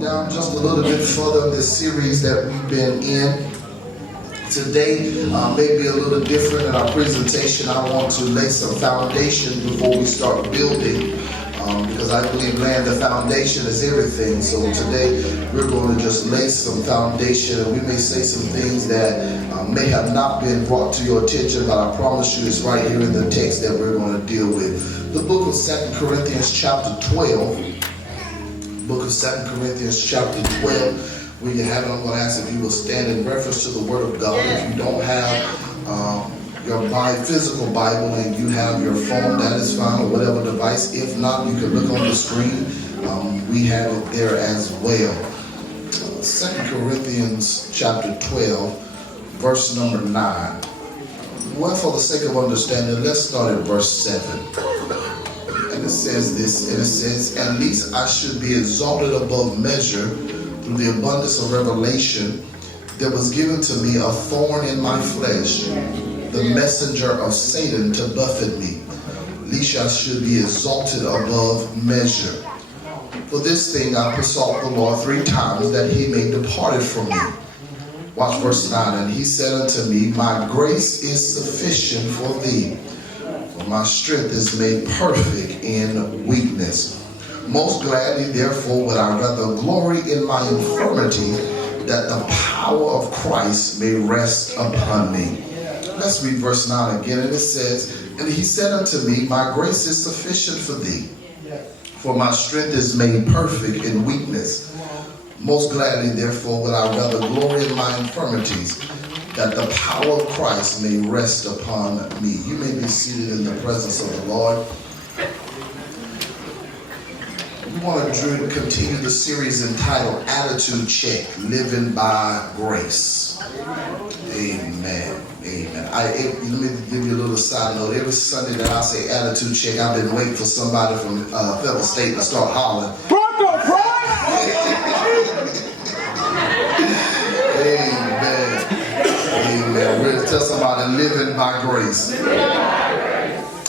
walk down just a little bit further in this series that we've been in. Today may be a little different in our presentation. I want to lay some foundation before we start building, because I believe laying the foundation is everything. So today we're going to just lay some foundation, and we may say some things that may have not been brought to your attention, but I promise you it's right here in the text that we're going to deal with. The book of 2 Corinthians chapter 12. Book of 2 Corinthians chapter 12. When you have it, I'm going to ask if you will stand in reference to the Word of God. If you don't have your physical Bible and you have your phone, that is fine, or whatever device. If not, you can look on the screen. We have it there as well. 2 Corinthians chapter 12, verse number 9. Well, for the sake of understanding, let's start at verse 7. And it says this, and it says, "At least I should be exalted above measure through the abundance of revelation. There was given to me a thorn in my flesh, the messenger of Satan to buffet me. Least I should be exalted above measure. For this thing I besought the Lord 3 times, that he may depart from me." Watch verse 9. "And he said unto me, My grace is sufficient for thee, for my strength is made perfect in weakness. Most gladly, therefore, would I rather glory in my infirmity, that the power of Christ may rest upon me." Let's read verse 9 again. And it says, "And he said unto me, My grace is sufficient for thee, for my strength is made perfect in weakness. Most gladly, therefore, would I rather glory in my infirmities, that the power of Christ may rest upon me." You may be seated in the presence of the Lord. We want to continue the series entitled Attitude Check, Living by Grace. Amen. Amen. Let me give you a little side note. Every Sunday that I say attitude check, I've been waiting for somebody from Feather State to start hollering. Amen. Amen. We're going to tell somebody living by grace.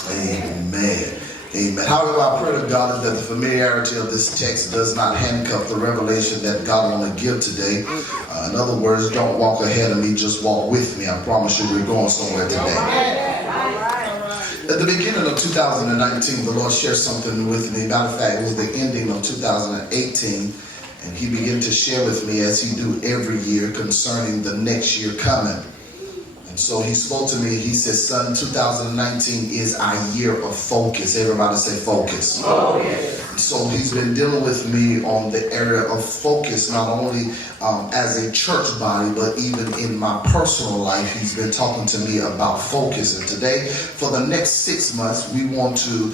Amen. Amen. However, I pray to God is that the familiarity of this text does not handcuff the revelation that God want to give today. In other words, don't walk ahead of me, just walk with me. I promise you we're going somewhere today. At the beginning of 2019, the Lord shared something with me. Matter of fact, it was the ending of 2018, and he began to share with me, as he do every year, concerning the next year coming. And so he spoke to me. He said, "Son, 2019 is our year of focus." Everybody say focus. Oh, yes. So he's been dealing with me on the area of focus, not only as a church body, but even in my personal life. He's been talking to me about focus. And today, for the next 6 months, we want to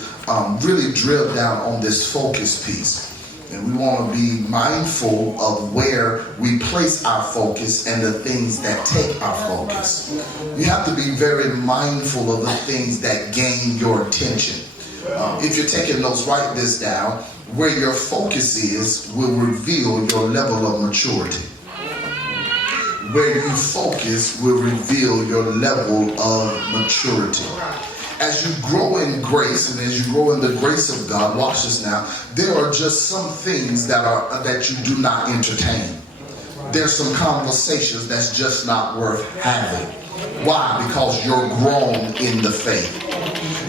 really drill down on this focus piece. And we want to be mindful of where we place our focus and the things that take our focus. You have to be very mindful of the things that gain your attention. If you're taking notes, write this down. Where your focus is will reveal your level of maturity. Where you focus will reveal your level of maturity. As you grow in grace and as you grow in the grace of God, watch this now, there are just some things that you do not entertain. There's some conversations that's just not worth having. Why? Because you're grown in the faith.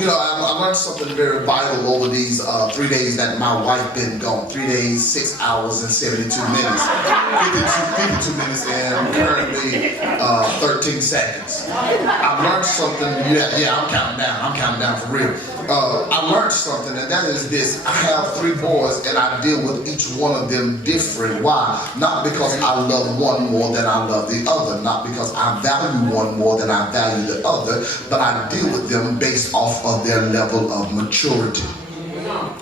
You know, I learned something very vital over these 3 days that my wife been gone. 3 days, 6 hours, and 72 minutes. 52 minutes, and currently 13 seconds. I learned something. Yeah, I'm counting down. I'm counting down for real. I learned something, and that is this. I have 3 boys, and I deal with each one of them different. Why? Not because I love one more than I love the other. Not because I value one more than I value the other. But I deal with them based off of their level of maturity.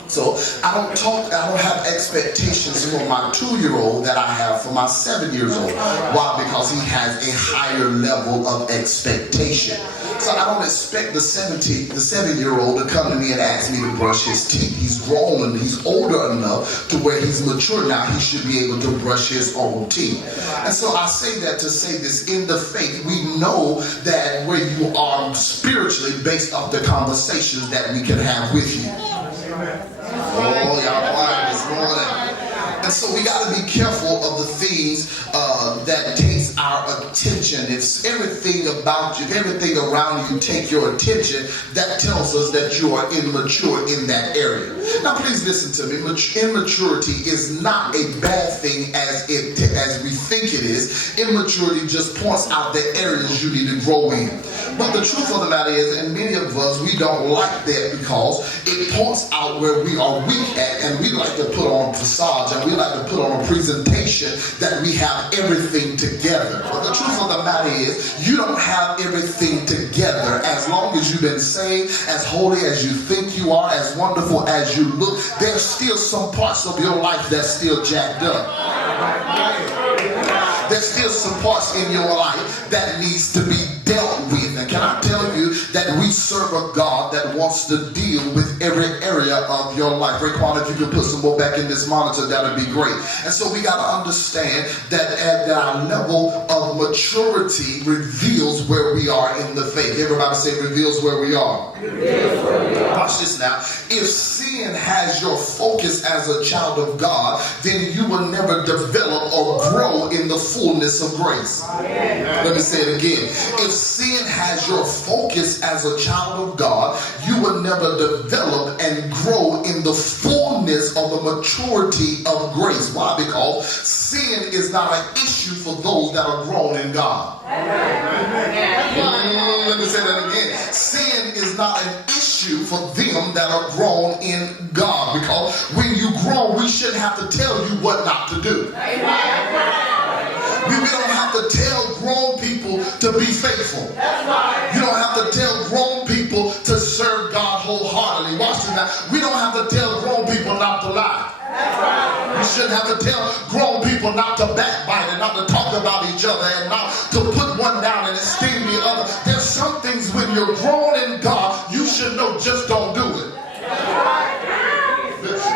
So I don't have expectations for my 2-year-old that I have for my 7 years old. Why? Because he has a higher level of expectation. So I don't expect the 7-year-old to come to me and ask me to brush his teeth. He's grown and he's older enough to where he's mature now. He should be able to brush his own teeth. And so I say that to say this: in the faith, we know that where you are spiritually based off the conversations that we can have with you. Oh, y'all quiet this morning. And so we got to be careful of the things that takes our attention. If everything about you, if everything around you take your attention, that tells us that you are immature in that area. Now please listen to me. Immaturity is not a bad thing as we think it is. Immaturity just points out the areas you need to grow in. But the truth of the matter is, and many of us, we don't like that because it points out where we are weak at, and we like to put on a facade, and we like to put on a presentation that we have everything together. But the truth of the matter is, you don't have everything together. As long as you've been saved, as holy as you think you are, as wonderful as you look, there's still some parts of your life that's still jacked up. There's still some parts in your life that needs to be dealt with. And can I tell you that we serve a God that wants to deal with every area of your life? Raekwon, if you could put some more back in this monitor, that would be great. And so we got to understand that at our level of maturity reveals where we are in the faith. Everybody say reveals where we are. Watch this now. If sin has your focus as a child of God, then you will never develop or grow in the fullness of grace. Let me say it again. If sin has your focus as a child of God, you will never develop and grow in the fullness of the maturity of grace. Why? Because sin is not an issue for those that are grown in God. Let me say that again. Sin is not an issue for them that are grown in God, because when you grow, we shouldn't have to tell you what not to do. We don't have to tell grown people to be faithful. You don't have to tell grown people to serve God wholeheartedly. Watch this now. We don't have to tell grown people not to lie. We shouldn't have to tell grown people not to backbite and not to talk about each other and not to put one down and esteem the other. There's some things when you're grown in God, you should know just don't do it.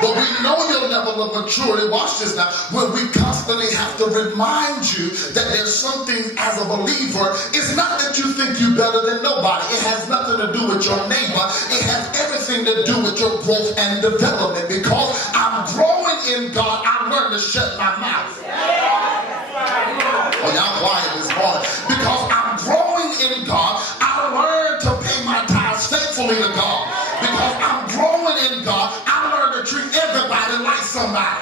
But we know your level of maturity. Watch this now. When we constantly have to remind you that there's something as a believer. It's not that you think you're better than nobody. It has nothing to do with your neighbor. It has everything to do with your growth and development. Because I'm growing in God, I learned to shut my mouth. Oh, y'all quiet this morning. Because I'm growing in God, I learned to pay my tithes faithfully to God. Because I'm growing in God, I learned to treat everybody like somebody.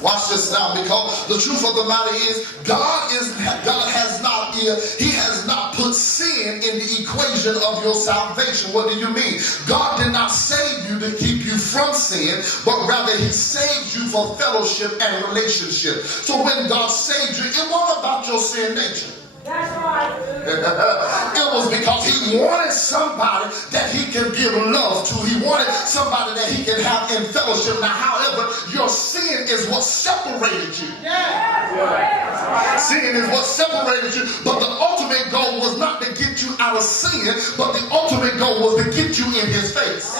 Watch this now, because the truth of the matter is, God has not put sin in the equation of your salvation. What do you mean? God did not save you to keep you from sin, but rather he saved you for fellowship and relationship. So when God saved you, it wasn't about your sin nature. That's right. It was because he wanted somebody that he could give love to. He wanted somebody that he could have in fellowship. Now, however, your sin is what separated you. Sin is what separated you. But the ultimate goal was not to get you out of sin, but the ultimate goal was to get you in his face.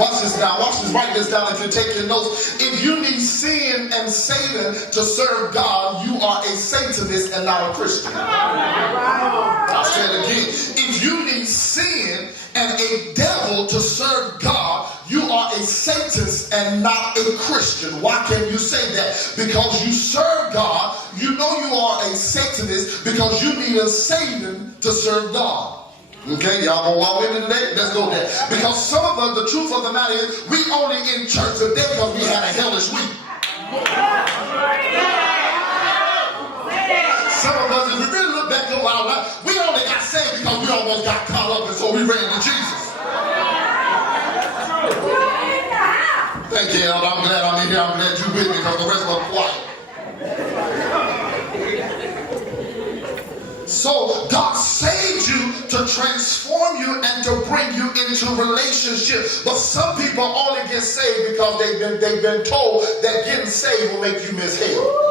Watch this now. Watch this. Write this down if you take your notes. If you need sin and Satan to serve God, you are a Satanist and not a Christian. I'll say it again. If you need sin and a devil to serve God, you are a Satanist and not a Christian. Why can you say that? Because you serve God. You know you are a Satanist because you need a Satan to serve God. Okay, y'all gonna walk with me today? Let's go there. Because some of us, the truth of the matter is, we only in church today because we had a hellish week. Some of us, if we really look back over our life, we only got saved because we almost got caught up and so we ran to Jesus. Thank you, Elder. I'm glad I'm in here. I'm glad you're with me because the rest of us are quiet. So God saved you to transform you and to bring you into relationship. But some people only get saved because they've been told that getting saved will make you miss hell.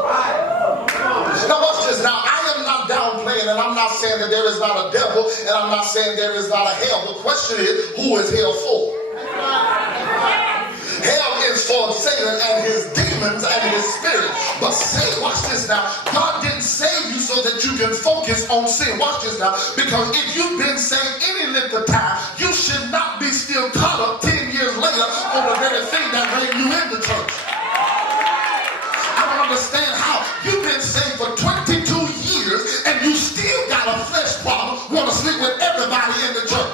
Now watch this. Now I am not downplaying, and I'm not saying that there is not a devil, and I'm not saying there is not a hell. The question is, who is hell for? Hell is for Satan and his demons and his spirit. But say, watch this now. God didn't save you so that you can focus on sin. Watch this now. Because if you've been saved any length of time, you should not be be still caught up 10 years later on the very thing that ran you in the church. I don't understand how you've been saved for 22 years and you still got a flesh problem, want to sleep with everybody in the church.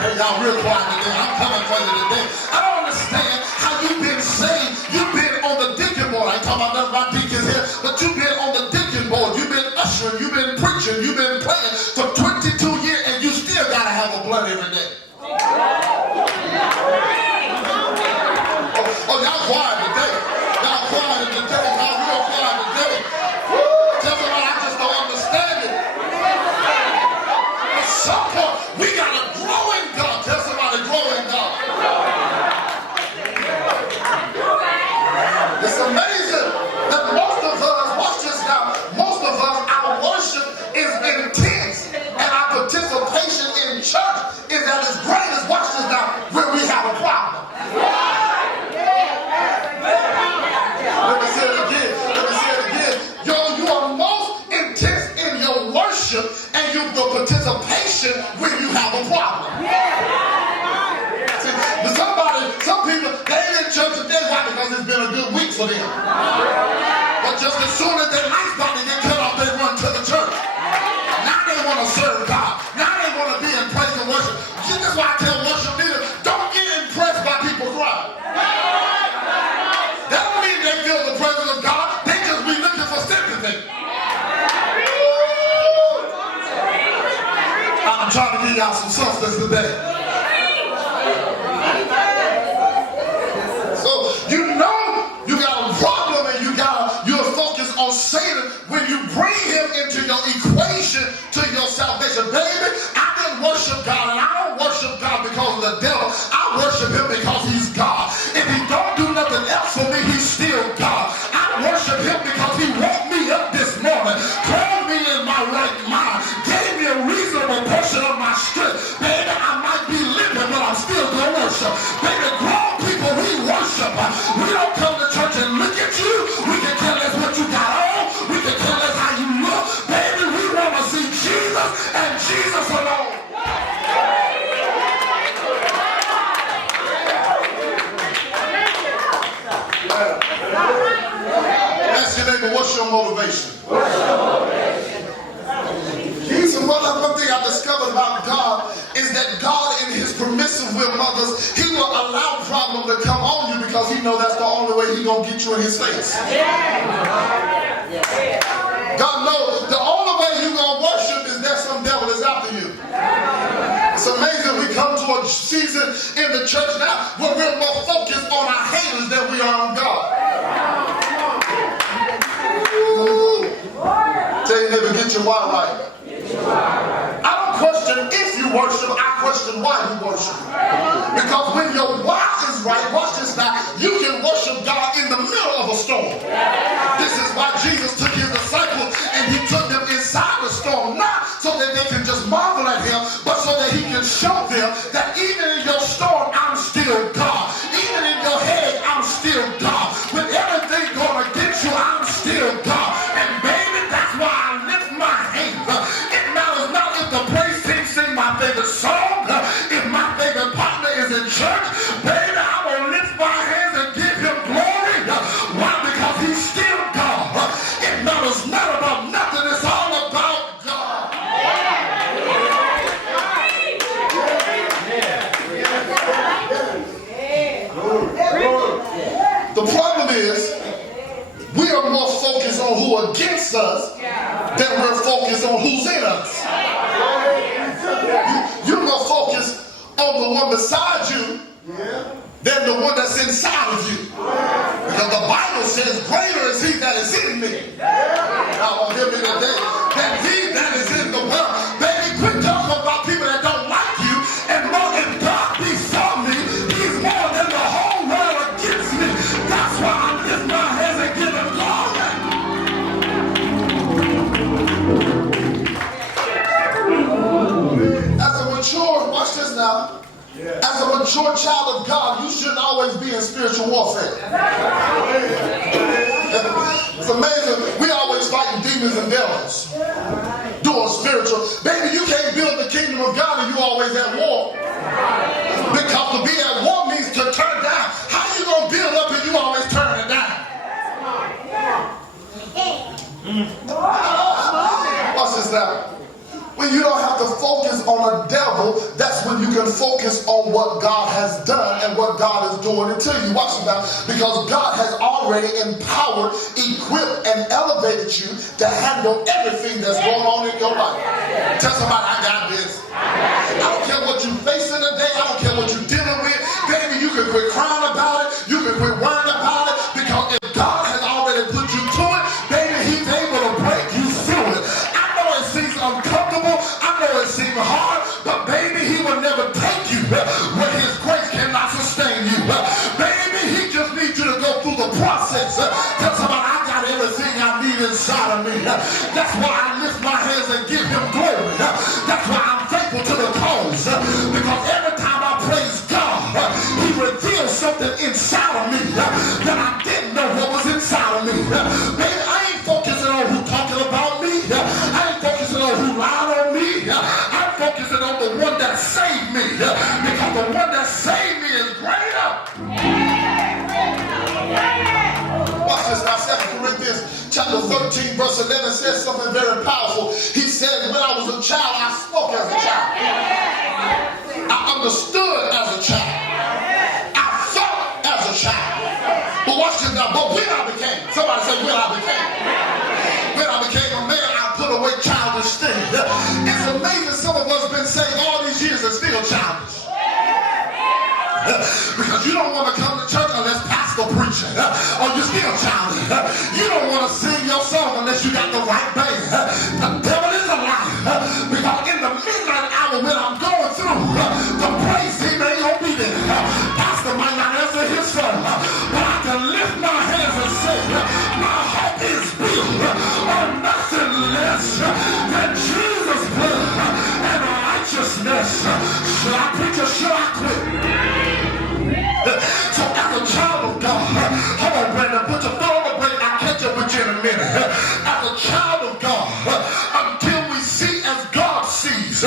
Okay, y'all real quiet today. I'm coming for you today. I don't understand how you've been saved. You've been on the deacon board. I ain't talking about none of my deacons here, but you've been on the deacon board. You've been ushering. You've been preaching. You've been playing for 22 years and you still got to have a blood every day. Oh, y'all quiet today. Y'all quiet today. Y'all real quiet today. Tell me what, I just don't understand it. At some point, we got to grow in God. Tell somebody, grow in God. It's amazing that most of us, watch this now, most of us, our worship is intense and our participation in church is at its greatest, watch this now, when we have a problem. Let me say it again. You are most intense in your worship and your participation when you have a problem. See, some people, they ain't in church today. Why? Because it's been a good week for them. But just as soon as their lights about to get cut off, they run to the church. Now they want to serve God. Now they want to be in praise and worship. This is why I tell worship leaders, don't get impressed by people crying. That don't mean they feel the presence of God. They just be looking for sympathy. I'm trying to give y'all some substance today. So you know you got a problem and you're focused on Satan when you bring him into your equation to your salvation. Baby, I didn't worship God and I don't worship God because of the devil. I worship him because he's God. If he don't do nothing else for me, he's still God. I worship him because he woke me up this morning, called me in my right mind, gave me a reasonable portion of my strength. Baby, I might be living, but I'm still going to worship. Baby, grown people, we worship. We don't come to church and look at you. We can tell us what you got on. We can tell us how you look. Baby, we want to see Jesus and Jesus alone. Ask your neighbor, what's your motivation? One thing I discovered about God is that God, in his permissive will, mothers, he will allow problem to come on you because he knows that's the only way he's going to get you in his face. God knows the only way you're going to worship is that some devil is after you. It's amazing we come to a season in the church now where we're more focused on our haters than we are on God. Ooh. Tell your neighbor, get your why right. I don't question if you worship, I question why you worship. Because when your why is right, watch this now, you can worship God in the middle of a storm. This is why Jesus took his disciples and he took them inside the storm, not so that they can just marvel at him, but so that he can show them that even in your storm, I'm still God. Even in your head, I'm still God. With everything going against you, I'm still God. And baby, that's why I lift my hands. The praise team sing my favorite song. If my favorite partner is in church, baby, I will lift my hands and give him glory. Why? Because he's still God. It matters not about nothing. It's all about God. The problem is we are more focused on who are against us than we're focused on who's in us. You're more focused on the one beside you than the one that's inside of you. Because the Bible says, greater is he that is in me. Y'all hear me today? Than he that is in the world. Baby, quit talking about people that don't like you and more than God before me. He's more than the whole world against me. That's why I lift my hands and give him glory. Watch this now. As a mature child of God, you shouldn't always be in spiritual warfare. It's amazing. We always fighting demons and devils. Doing spiritual. Baby, you can't build the kingdom of God and you always at war. Because to be at war means to turn down. How you going to build up and you always turn it down? Watch this now. When you don't have to focus on a devil, that's when you can focus on what God has done and what God is doing it to you. Watch it now. Because God has already empowered, equipped, and elevated you to handle everything that's going on in your life. Tell somebody, I got this. I don't care what you're facing today. I don't care what you're dealing with. Baby, you can quit crying about it. You can quit worrying about it. Because if God has already put you to it, baby, he's able to break you through it. I know it seems uncomfortable. I know it seems hard. But baby, he will never take you where his grace cannot sustain you. Baby, he just needs you to go through the process. Tell somebody, I got everything I need inside of me. That's why I lift my hands and give him glory. That's why I'm faithful to the cause. Because every time I praise God, he reveals something inside of me that I didn't know what was inside of me. Baby, I ain't focusing on who's talking about me. I ain't focusing on who lied on me. I'm focusing on the one that saved me. Because the one that saved me is greater. Watch this now. 2 Corinthians chapter 13 verse 11 says something very powerful. He said, when I was a child, I spoke as a child. I understood as a child. I thought as a child. But watch this now. But when I became, somebody say when I became a man, I put away childish things. It's amazing some of us been saved all these years and still childish. Because you don't want to come to church unless pastor preaching. Or you're still childish. You don't want to sing your song unless you got the right band. The devil is a liar. Because in the midnight hour when I'm going through the praise team ain't gonna be there. Pastor might not answer his phone. But I can lift my hands and say, my hope is built on nothing less than Jesus' blood and righteousness. Should I preach or should I quit? So as a child of God, hold on, Brandon, put your phone on the break. I'll catch up with you in a minute. As a child of God, until we see as God sees,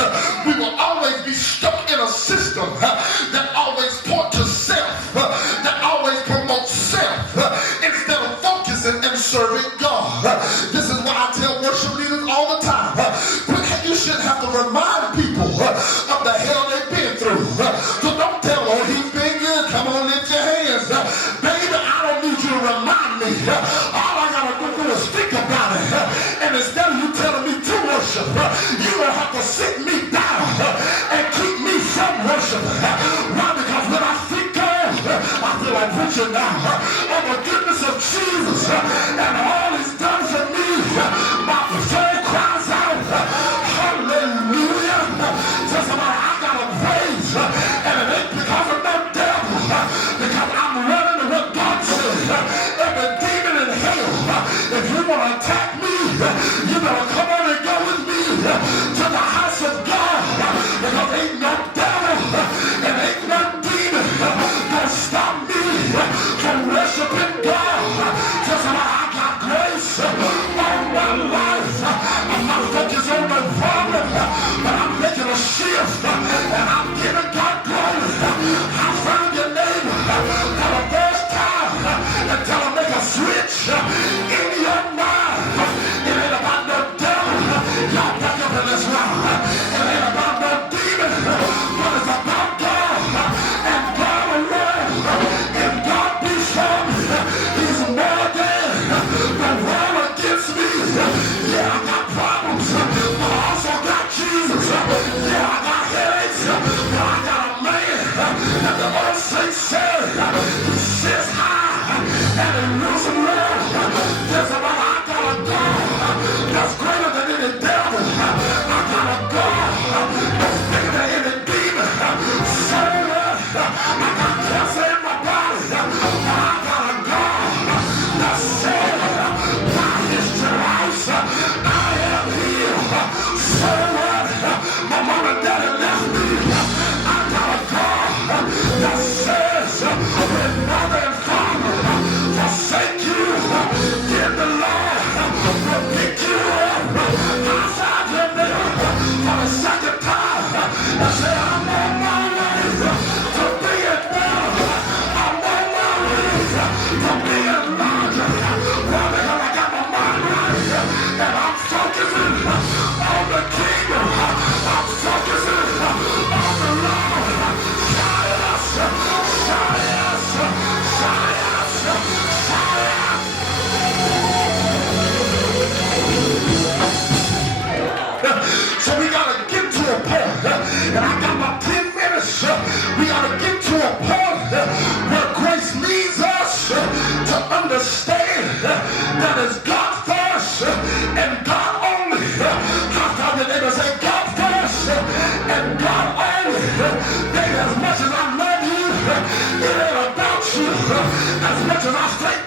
we will always be stuck in a system that always points to self, that always promotes self, instead of focusing and serving God. This is why I tell worship leaders all the time, you shouldn't have to remind people of the hell they've been through. So don't tell them, he's been good. Come on, lift your hands. Baby, I don't need you to remind me. All I got to do is think about it. And instead of you telling me to worship, you don't have to sit me down and keep me from worship. Why? Because when I think of, I feel like preaching now, of the goodness of Jesus and all he's done for me, my soul cries out, hallelujah. Tell somebody, I got a praise, and it ain't because of no devil, because I'm running to what God said. Every demon in hell, if you want to attack me, you better come on and go with me to the house of God, because ain't no devil and ain't no demon gonna stop me from worshiping God. Tell somebody, I got grace on my life. as much as I straighten